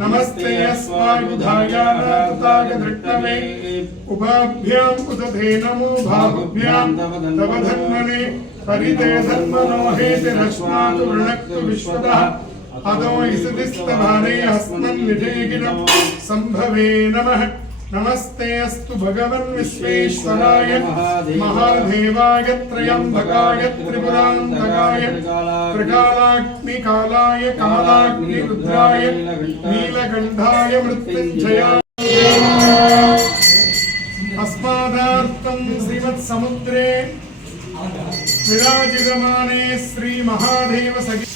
नमस्ते अस्मायुधायाय दृष्टमे उभाभ्याम् उदधे नमो बाहुभ्याम् तव धन्मने हरिते धन्मनो हेतिरश्मातु वृणक्तु विश्वतः। अदो सम्भवे नमः। नमस्ते अस्तु भगवन् विश्वेश्वराय महादेवाय त्रयम्बकाय त्रिपुरान्तकाय त्रिकालाग्निकालाय कालाग्निरुद्राय नीलकण्ठाय मृत्युञ्जयाय अस्मादार्थं श्रीमत्समुद्रे विराजितमाने श्रीमहादेव सखि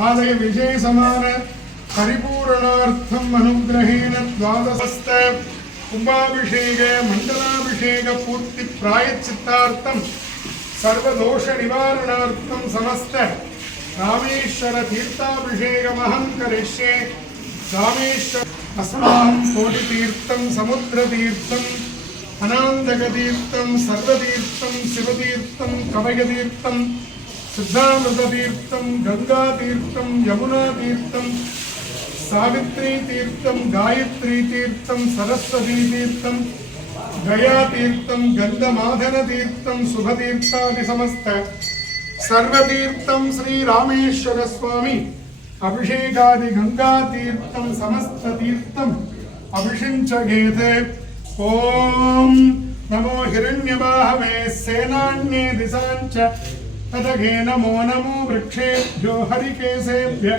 आलय विजयसमान परिपूरणार्थम् अनुग्रहेण द्वादशस्त கும்பாபிஷேக மண்டலாபிஷேக பூர்த்தி பிராயச்சித்தார்த்தம் சர்வதோஷ நிவாரணார்த்தம் சமஸ்த ராமேஸ்வர தீர்த்தாபிஷேகமஹம் கரிஷ்யே ராமேஸ்வர அஸ்மாத் கோடி தீர்த்தம் சமுத்திர தீர்த்தம் அனாந்தக தீர்த்தம் சர்வதீர்த்தம் சிவதீர்த்தம் கவய தீர்த்தம் சித்தாமிருத தீர்த்தம் கங்கா தீர்த்தம் யமுனா தீர்த்தம் సావిత్రీ తీర్థం గాయత్రీ తీర్థం సరస్వతీ తీర్థం గయాతీర్థం గంధమాధన తీర్థం శుభతీర్థాది సమస్త సర్వతీర్థం శ్రీరామేశ్వర స్వామి అభిషేకాది గంగాతీర్థం సమస్త తీర్థం అభిషించగేతే. ఓం నమో హిరణ్యవాహవే సేనాన్యే దిశాంచ. पदघे नमो नमो वृक्षेभ्यो हरिकेशेभ्य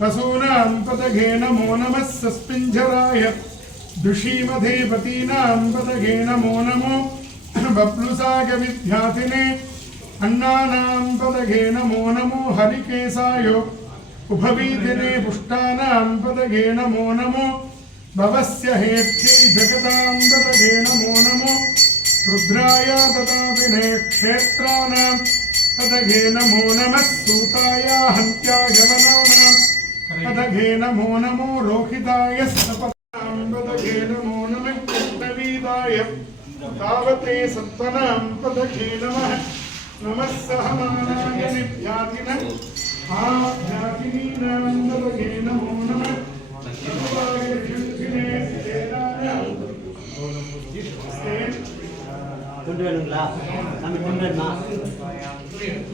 पशूनां पदघे नमो नमः सस्पिञ्झराय दुषीमधेपतीनां पदघे नमो नमो बप्लुसागविद्याथिने अन्नानां पदघे नमो नमो हरिकेशाय उभवीदिने पुष्टानां पदघे नमो नमो भवस्य हेत्यै जगतां पदघे नमो नमो रुद्राय ददातिने क्षेत्राणां पदघे नमो नमः सूताय हन्त्याय वनानां पदघे नमो नमो रोहिताय सपदां पदघे नमो नमः कृष्णवीदाय तावते सत्त्वनां पदघे नमः नमः सहमानाय निभ्यातिन आभ्यातिनीनां पदघे नमो नमः सर्वाय शुद्धिने सेनाय கொண்டு வேணுங்களா சாமி கொண்டு வேணுமா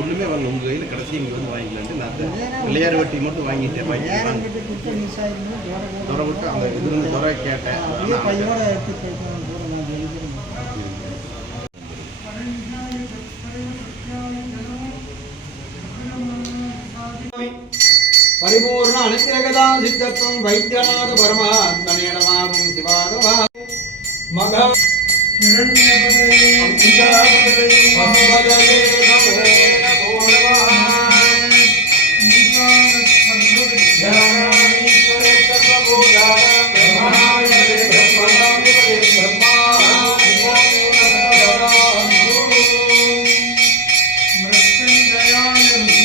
ஒன்றுமே வரல. உங்கள் கையில் கடைசி இங்கே வந்து வாங்கிக்கலான்ட்டு நான் விளையாட வட்டி மட்டும் வாங்கிட்டேன். துறை மட்டும் அந்த இது வந்து துறை கேட்டேன். பரிபூர்ண அனுகிரகதா சித்தத்துவம் வைத்தியநாத பரமாத்மனே நமாகும் சிவாதவா மகா हिरण्यपदये वसुपदये नमो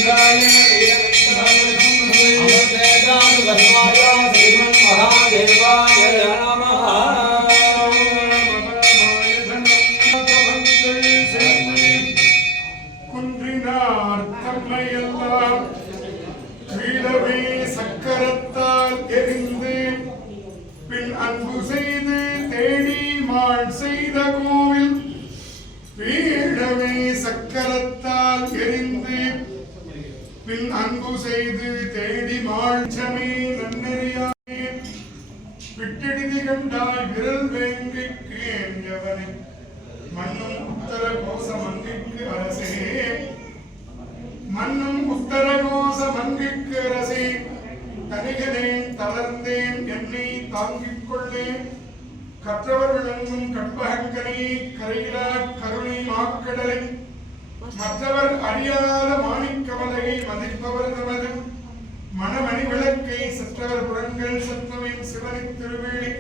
मृत्युञ्जयाय रुद्राय தப்பு செய்து தேடி மாஞ்சமே நன்னறியாமே. விட்டெடுதி கண்டாய் விரல் வேங்கிக்கு என்றவனை மண்ணும் உத்தர கோச மங்கைக்கு அரசே. மண்ணும் உத்தர கோச மங்கைக்கு அரசே. தனிகனேன் தளர்ந்தேன் என்னை தாங்கிக் கொள்ளேன் கற்றவர்கள் அங்கும் கற்பகங்கனை கரையிலா கருணை மாக்கடலை மற்றவர் அறியாத மாணிக்கவலையை மதிப்பவர் தமது மணமணி விளக்கை சற்றவர் புறங்கள் சத்தமின் சிவனை திருவேணி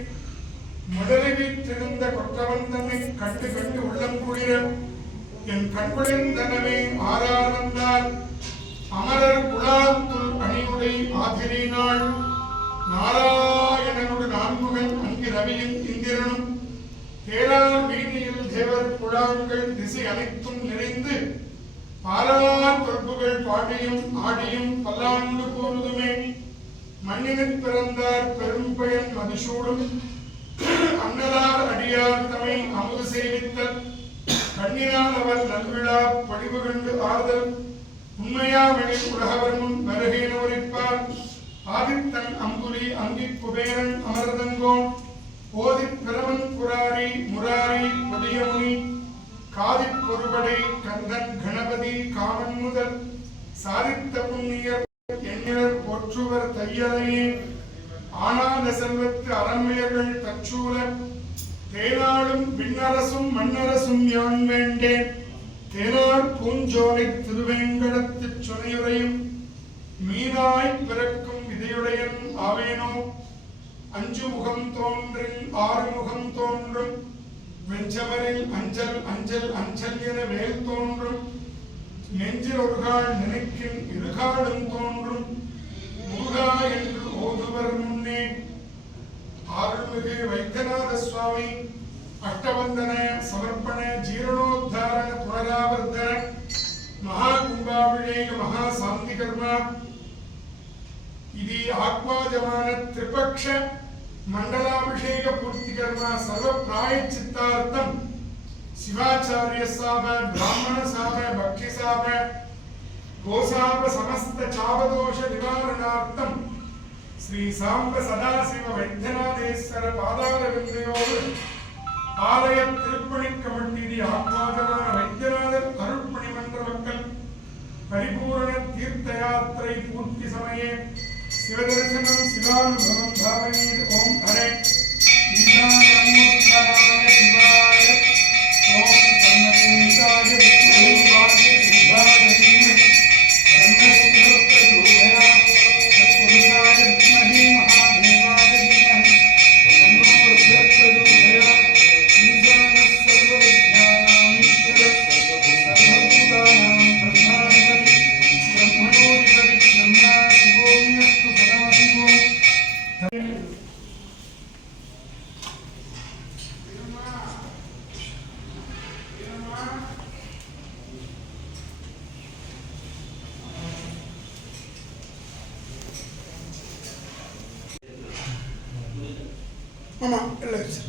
முதலை வீற்றிருந்த கொற்றவன் தன்னை கண்டு கண்டு உள்ளம் குளிர என் கண்குளிர்ந்தனவே ஆறார் வந்தார். அமரர் குழாத்துள் அணியுடை ஆதிரினாள் நாராயணனோடு நான்முகன் அங்கு ரவியும் இந்திரனும். தேரார் வீதியில் தேவர் குழாங்கள் திசை அனைத்தும் நிறைந்து பாரார் தொல்புகள் பாடியும் ஆடியும் பல்லாண்டு போவதுமே. மண்ணினில் பிறந்தார் பெரும்பயன் மதிசூடும். அன்னதார் அடியார் தமை அமுது செய்வித்தல். கண்ணினால் அவர் நல்விழா படிவு கண்டு ஆறுதல். உண்மையாவெனில் உலகவர் முன் வருகையினவரிப்பார் ஆதித்தன் அம்புலி அங்கி குபேரன் அமர்தங்கோன் போதிப் பிரமன் புராரி முராரி கொடியமுனி காதிப் பொறுபடை கந்தன் கணபதி காமன் முதல் சாதித்த புண்ணியர் எண்ணினர் போற்றுவர் தையலையே. ஆனாத செல்வத்து அறமையர்கள் தச்சூல தேனாளும் விண்ணரசும் மண்ணரசும் யான் வேண்டேன். தேனார் பூஞ்சோலை திருவேங்கடத்து சுனையுறையும் மீனாய் பிறக்கும் விதையுடையன் ஆவேனோ. அஞ்சு முகம் தோன்றின் ஆறு முகம் தோன்றும் வெஞ்சவரில் அஞ்சல் அஞ்சல் அஞ்சல் என வேல் தோன்றும். நெஞ்சில் ஒருகால் நினைக்கின் இருகாலும் தோன்றும். முருகா என்று ஓதுவர் முன்னே. அருள்மிகு வைத்தியநாத சுவாமி அஷ்டவந்தன சமர்ப்பண ஜீரணோத்தாரண புனராவர்த்தன மகா கும்பாபிஷேக மகா சாந்தி கர்மா. இது ஆத்மாஜமான திரிபக்ஷ मंडलाभिषेक पूर्ति करना सर्व प्राय चित्तार्थम शिवाचार्य साहब ब्राह्मण साहब भक्ति साहब गोसाप समस्त चावदोष निवारणार्थम श्री सांब सदाशिव वैद्यनाथेश्वर पादारविंदयोடு ஆலய திருப்பணிக்கமட்டீரி ஆத்மாஜனான வைத்தியநாதர் அருள்பணி மன்ற மக்கள் பரிபூரண தீர்த்த யாத்திரை பூர்த்தி சமயே శివదర్శనం శివానుభవం భావయేత్ ఓం హరే ఈశానంతాయ శివాయ ఓం సన్నీతాయ ஆமா இல்லை சார்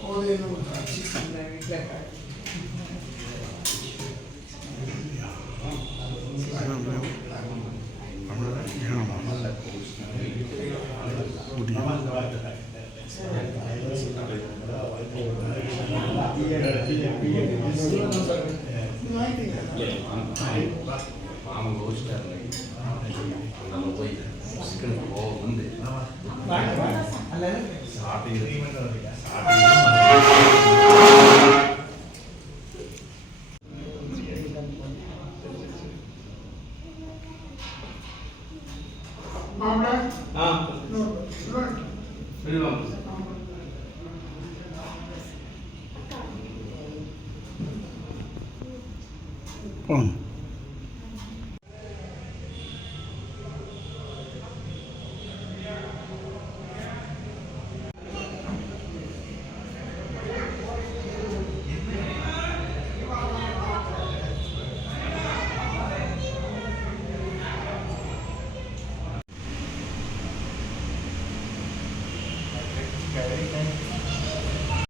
கோதைன்னு ஒரு காட்சி அந்த வீட்டில் ಮಾಮ ಗೋಷ್ಠಿ ನಾನು ಹೋಯ್ತು ಸಿಕ್ಕಂಡು ಹೋ ಮುಂದೆ ಸಾಟಿ ಮಾಮ ಹಾಂ ಸರಿ ಬಾಬು